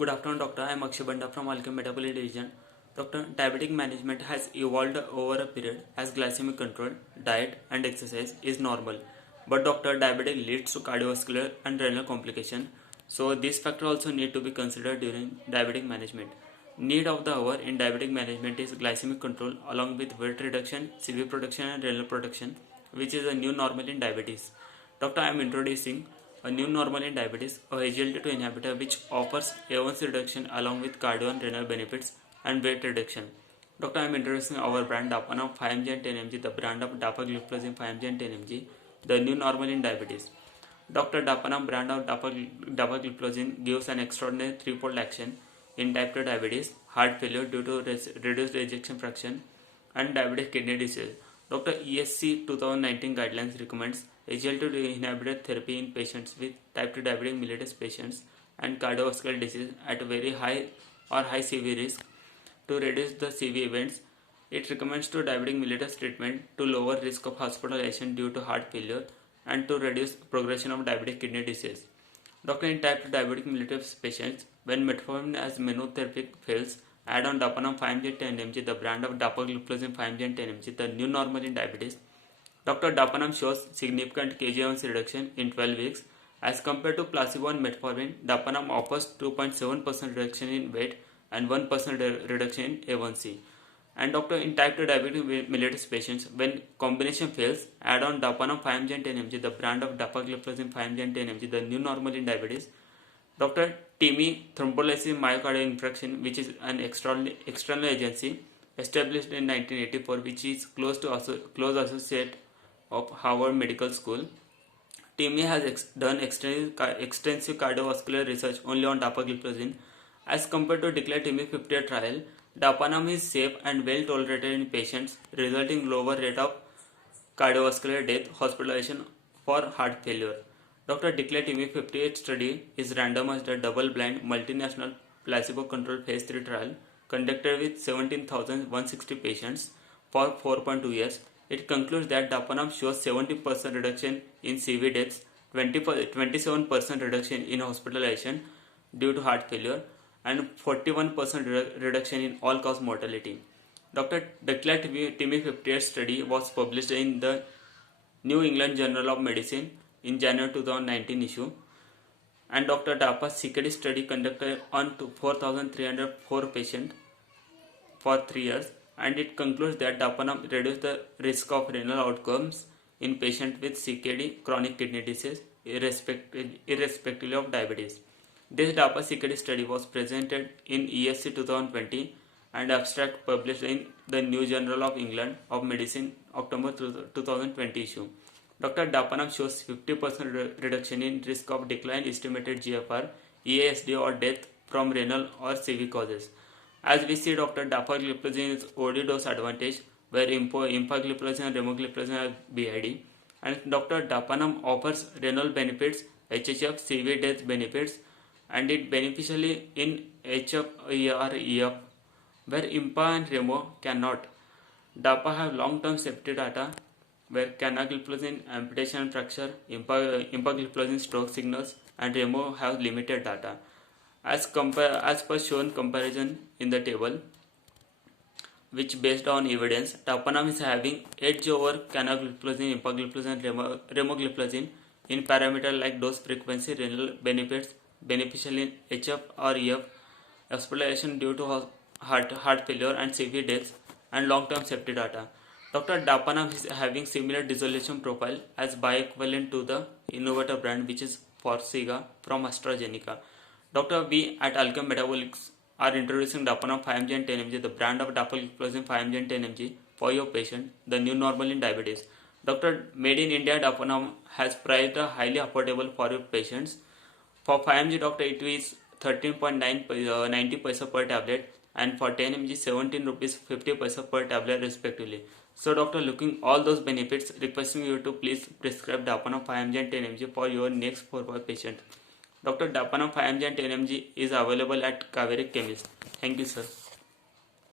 Good afternoon, doctor. I am Akshay Banda from Alchem Metabolic Division. Doctor, diabetic management has evolved over a period as glycemic control, diet, and exercise is normal. But doctor, diabetic leads to cardiovascular and renal complication. So these factors also need to be considered during diabetic management. Need of the hour in diabetic management is glycemic control along with weight reduction, CV protection, and renal protection, which is a new normal in diabetes. Doctor, I am introducing a new normal in diabetes, a SGLT2 inhibitor which offers A1C reduction along with cardio and renal benefits and weight reduction. Doctor, I am introducing our brand Dapanam 5mg and 10mg, the brand of dapagliflozin 5mg and 10mg, the new normal in diabetes. Dr. Dapanam brand of dapagliflozin gives an extraordinary threefold action in type 2 diabetes, heart failure due to reduced ejection fraction, and diabetic kidney disease. Dr. ESC 2019 guidelines recommends SGLT2 inhibitor therapy in patients with type 2 diabetic mellitus patients and cardiovascular disease at very high or high CV risk to reduce the CV events. It recommends to diabetic mellitus treatment to lower risk of hospitalization due to heart failure and to reduce progression of diabetic kidney disease. Doctor, in type 2 diabetic mellitus patients, when metformin as monotherapy fails, add on Dapanam 5mg 10mg, the brand of dapagliflozin 5mg and 10mg, the new normal in diabetes. Dr. Dapanam shows significant KG1C reduction in 12 weeks. As compared to placebo and metformin, Dapanam offers 2.7% reduction in weight and 1% reduction in A1C. And doctor, in type 2 diabetic mellitus patients, when combination fails, add on Dapanam 5mg and 10mg, the brand of dapagliflozin 5mg and 10mg, the new normal in diabetes. Dr. TIMI, thrombolysis myocardial infarction, which is an external agency established in 1984, which is close associate of Harvard Medical School. TIMI has done extensive cardiovascular research only on dapagliflozin. As compared to declared TIMI 50 trial, Dapanam is safe and well tolerated in patients, resulting lower rate of cardiovascular death, hospitalization for heart failure. Dr. Declared TIMI 58 study is randomized double-blind multinational placebo-controlled phase 3 trial conducted with 17,160 patients for 4.2 years. It concludes that Dapanam shows 70% reduction in CV deaths, 27% reduction in hospitalization due to heart failure, and 41% reduction in all-cause mortality. Dr. Declared TIMI 58 study was published in the New England Journal of Medicine in January 2019 issue, and Dr. Dapa's CKD study conducted on 4,304 patients for 3 years, and it concludes that Dapanam reduced the risk of renal outcomes in patients with CKD, chronic kidney disease, irrespectively of diabetes. This DAPA CKD study was presented in ESC 2020 and abstract published in the New Journal of England of Medicine October 2020 issue. Dr. Dapanam shows 50% reduction in risk of decline estimated GFR, EASD or death from renal or CV causes. As we see, Dr. Dapagliflozin is OD dose advantage where empagliflozin and remogliflozin are BID, and Dr. Dapanam offers renal benefits, HHF, CV death benefits, and it beneficially in HF, ER, EF, where IMPA and Remo cannot. DAPA have long-term safety data where canagliflozin amputation and fracture, empagliflozin stroke signals, and Remo have limited data. As per shown comparison in the table, which based on evidence, Dapanam is having edge over canagliflozin, empagliflozin, and remogliflozin in parameters like dose frequency, renal benefits, beneficial in HF or EF, hospitalization due to heart failure and CV deaths, and long-term safety data. Dr. Dapanam is having similar dissolution profile as bioequivalent to the innovator brand, which is Forxiga from AstraZeneca. Dr. We at Alchem Metabolics are introducing Dapanam 5mg and 10mg, the brand of dapagliflozin 5mg and 10mg for your patient, the new normal in diabetes. Dr. Made in India Dapanam has priced highly affordable for your patients. For 5mg, doctor, it is 13.90 paisa per tablet, and for 10mg 17 rupees 50 paisa per tablet respectively. So doctor, looking all those benefits, requesting you to please prescribe Dapanam 5mg and 10mg for your next 4 patients. Dr. Dapanam 5mg and 10mg is available at Kaveri Chemist. Thank you, sir.